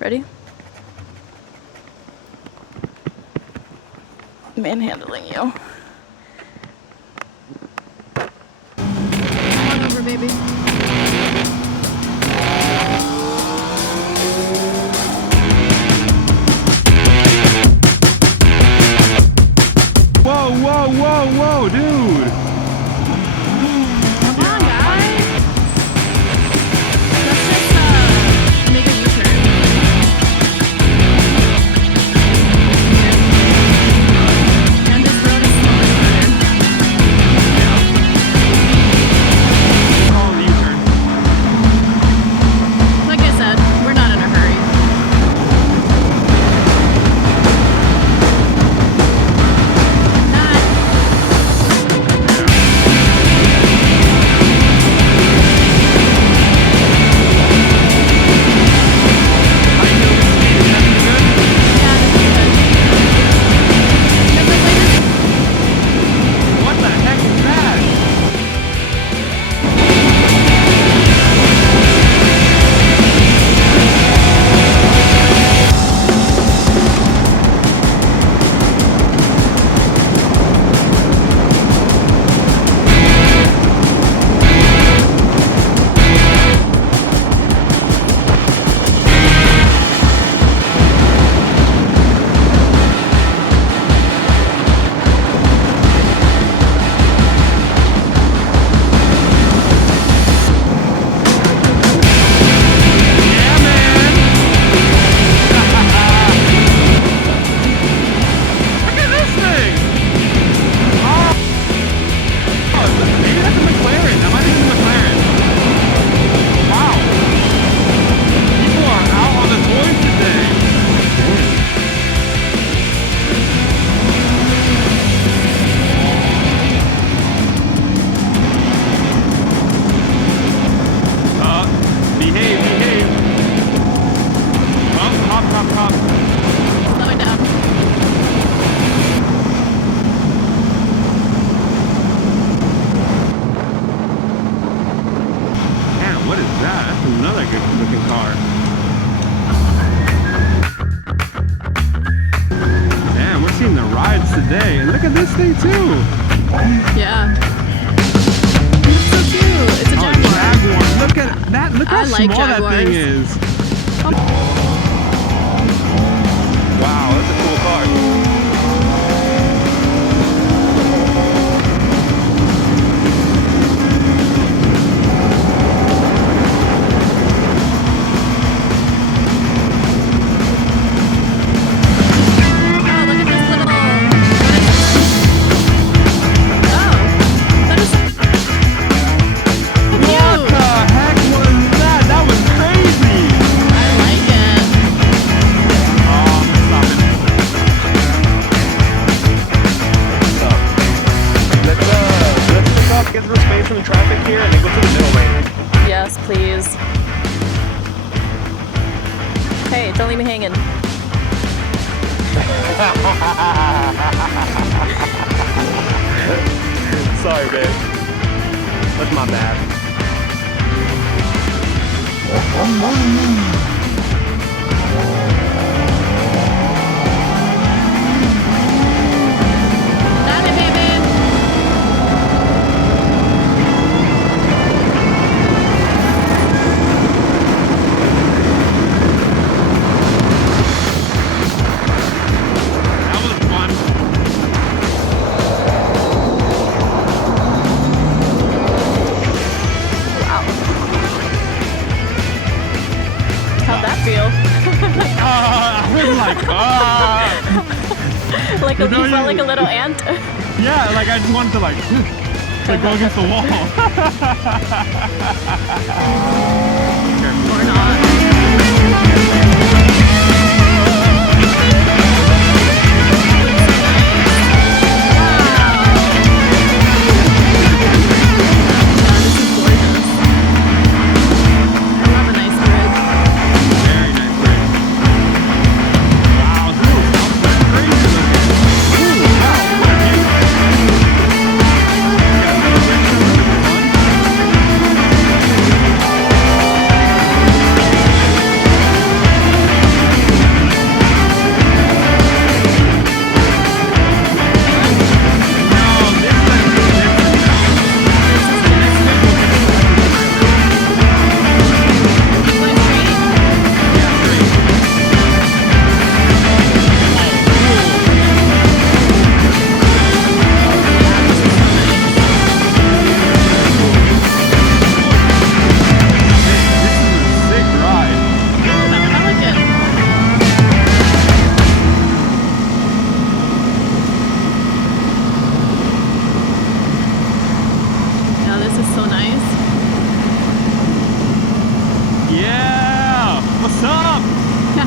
Ready? Manhandling you. Come on over, baby. Whoa, whoa, whoa, whoa, dude! Come on, guys. Let's just make a U-turn. And this road is so much better. Call the U-turn. Like I said, we're not in a hurry. What the heck is that? Yeah, man! Look at this thing! Oh, maybe that's a McLaren. That might be a McLaren. Wow. People are out on the toys today. Behave, behave. Hop, hop, hop. Slow it down. Damn, what is that? That's another good looking car. Damn, we're seeing the rides today. And look at this thing too. Yeah. It's so cute. It's a Oh, Jaguar. Jaguar. Look at that. Look how I like small that thing Jaguars. is. Wow, that's a cool car. Oh, look at this little. Oh, that is What cute. the heck was that? That was crazy. I like it. Oh, stop it. Let's pick up, get through space from the traffic here, and then go to the middle lane. Yes, please. Hey, don't leave me hanging. Sorry, babe. That's my bad. Got it, baby. That was fun. How'd that feel? I was like, Like You you know, felt you- like a little ant? yeah, like I just wanted to like go against the wall. Or not. Yeah, this is gorgeous. I love a nice grid. Very nice bridge. Wow, dude, that was crazy looking. Ooh, wow, what a view.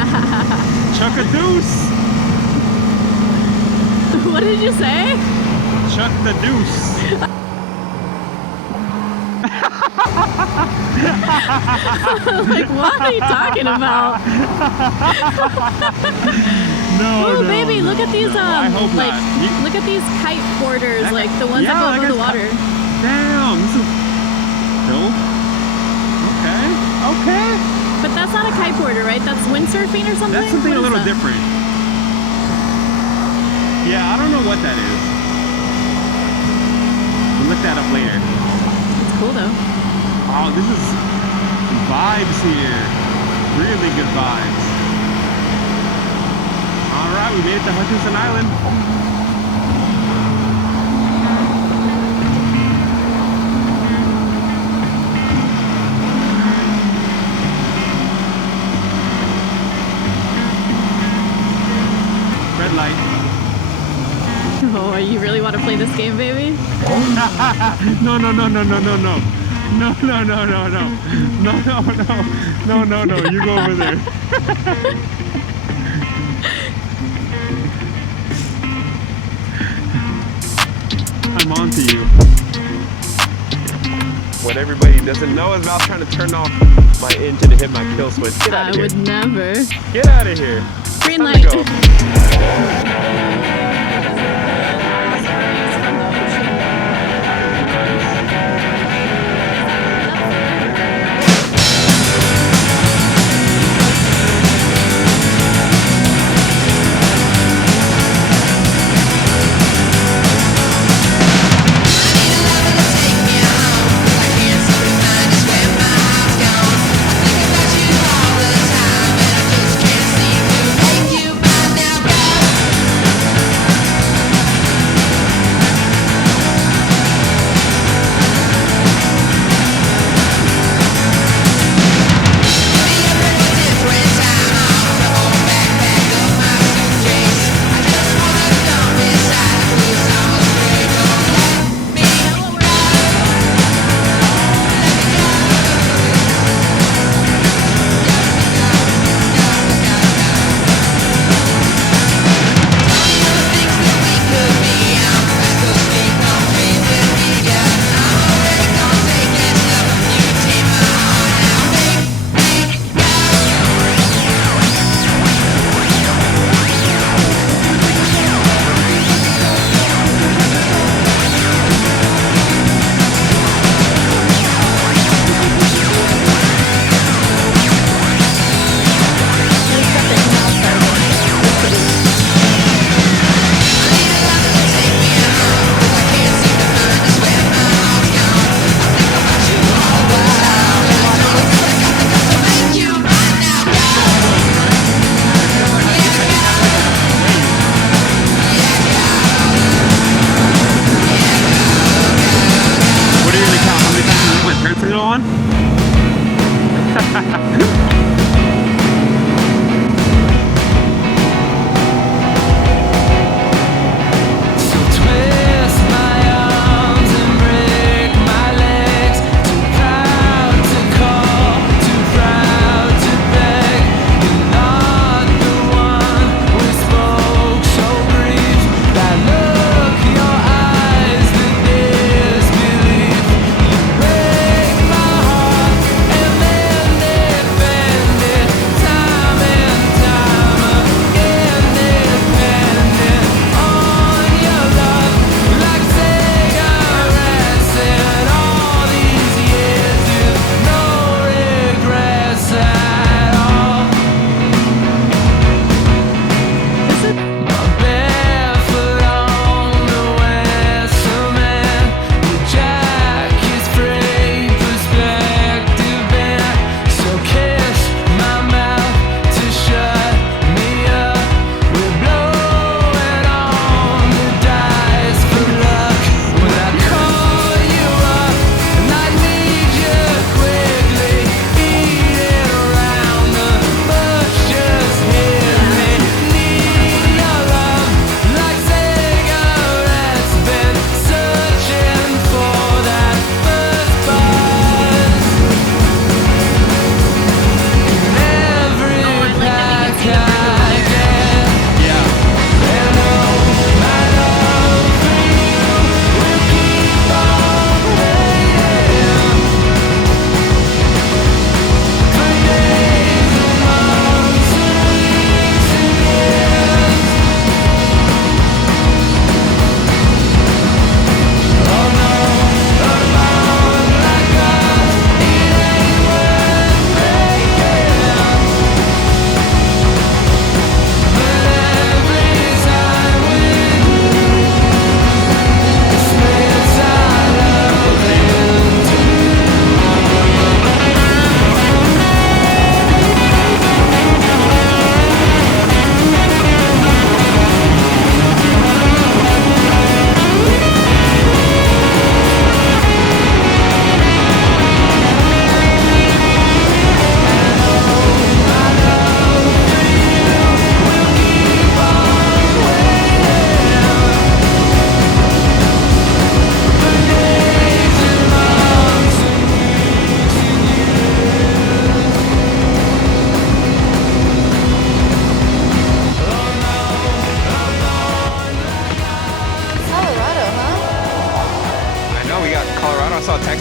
Chuck a deuce. What did you say? Chuck the deuce. Like, what are you talking about? No, Oh, no, baby, look at these, I hope like, not. You- look at these kiteboarders, That- like the ones yeah, that that go above the guy's- water. Damn, this is dope. Okay, okay. But that's not a kiteboarder, right? That's windsurfing or something? That's something What a is little that? different. Yeah, I don't know what that is. We'll look that up later. It's cool though. Oh, this is vibes here. Really good vibes. All right, we made it to Hutchinson Island. Red light. Oh, you really want to play this game, baby? No, no, no, no, no, no, no. No, no, no, no, no. No, no, no. No, no, no. You go over there. I'm on to you. What everybody doesn't know is Val's trying to turn off my engine to hit my kill switch. Get out I of here. would never. Get out of here. Green Time to light. go.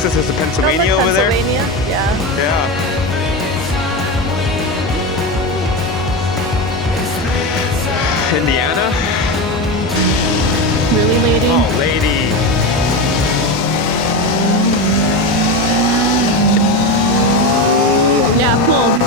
Texas is to Pennsylvania Sounds like over there. Pennsylvania. Yeah. Yeah. Indiana. Really, lady? Oh, lady. Yeah, cool.